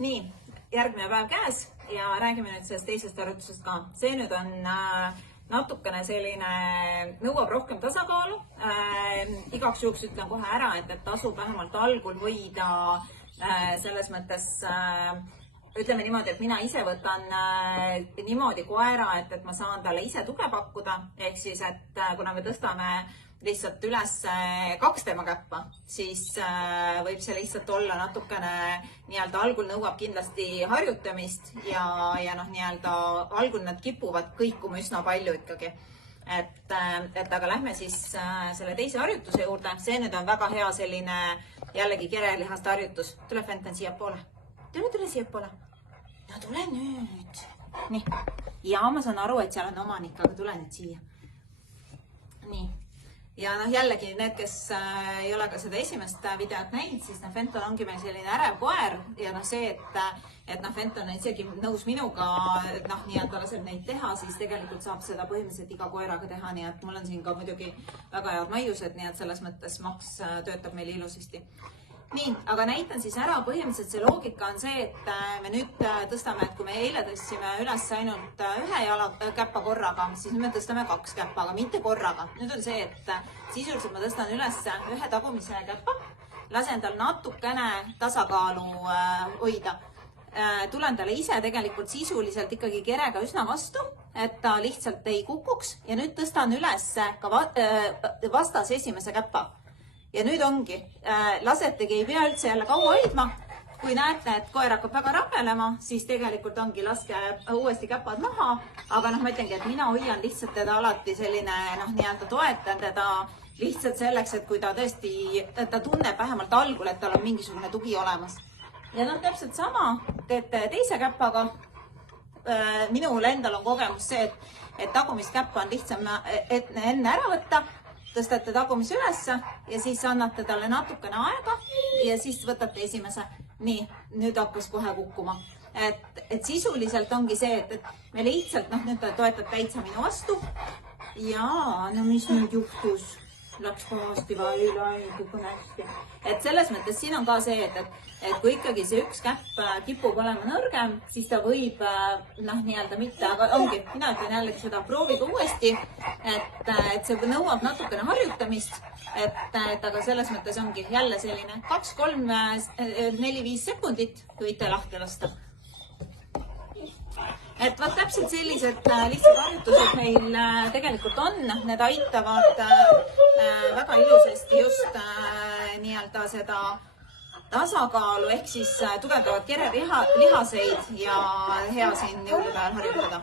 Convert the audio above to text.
Nii, järgmine päev käes ja räägime nüüd sellest teisest harjutusest ka. See nüüd on natukene selline, nõuab rohkem tasakaalu. Igaks juhuks ütlen kohe ära, et tasub vähemalt algul hoida selles mõttes, ütleme niimoodi, et mina ise võtan niimoodi koera, et ma saan talle ise tuge pakkuda. Ehk siis, et kuna me tõstame lihtsalt üles 2 tema käppa, siis võib see lihtsalt olla natukene nii-öelda algul nõuab kindlasti harjutamist ja nii-öelda algul nad kipuvad kõikuma üsna palju ikkagi. Et aga lähme siis selle teise harjutuse juurde. See nüüd on väga hea selline jällegi kerelihaste harjutus. Tule Fenton siia poole. Tule siia poole. No tule nüüd. Nii. Ja ma saan aru, et seal on omanik, aga tule nüüd siia. Nii. Ja jällegi need, kes ei ole ka seda esimest videot näinud, siis Fenton ongi meil selline ärev koer ja see, et Fenton on isegi nõus minuga, nii-öelda laseb neid teha, siis tegelikult saab seda põhimõtteliselt iga koeraga teha, nii et mul on siin ka muidugi väga head maiused, nii et selles mõttes Max töötab meil ilusasti. Nii, aga näitan siis ära, põhimõtteliselt see loogika on see, et me nüüd tõstame, et kui me eile tõstsime üles ainult 1 jala käppa korraga, siis nüüd me tõstame 2 käppa, aga mitte korraga. Nüüd on see, et sisuliselt ma tõstan üles 1 tagumise käppa, lasen tal natukene tasakaalu hoida. Tulen talle ise tegelikult sisuliselt ikkagi kerega üsna vastu, et ta lihtsalt ei kukuks ja nüüd tõstan üles ka vastas esimese käppa. Ja nüüd ongi, lasetegi ei pea üldse jälle kaua hoidma. Kui näete, et koer hakkab väga rappelema, siis tegelikult ongi laske uuesti käpad maha. Aga ma ütlengi, et mina hoian lihtsalt teda alati selline, nii-öelda toetan teda lihtsalt selleks, et kui ta tõesti, ta tunneb vähemalt algul, et tal on mingisugune tugi olemas. Ja täpselt sama teete teise käpaga. Minul endal on kogemus see, et tagumist käppa on lihtsam enne ära võtta. Tõstate tagumise ülesse ja siis annate talle natukene aega ja siis võtate esimese. Nii, nüüd hakkas kohe kukkuma. Et sisuliselt ongi see, et me lihtsalt, nüüd ta toetab täitsa minu vastu. Ja, mis nüüd juhtus? Läks pahasti või kukun hästi. Et selles mõttes siin on ka see, et kui ikkagi see üks käpp kipub olema nõrgem, siis ta võib nii-öelda mitte, aga ongi, mina ütlen jällegi seda, proovige uuesti, et see nõuab natukene harjutamist, aga selles mõttes ongi jälle selline 2, 3, 4, 5 sekundit võite lahti lasta. Et täpselt sellised lihtsad harjutused meil tegelikult on, need aitavad väga ilusasti just nii-öelda seda tasakaalu ehk siis tugevdavad kerelihaseid ja hea siin jõulupäeval harjutada.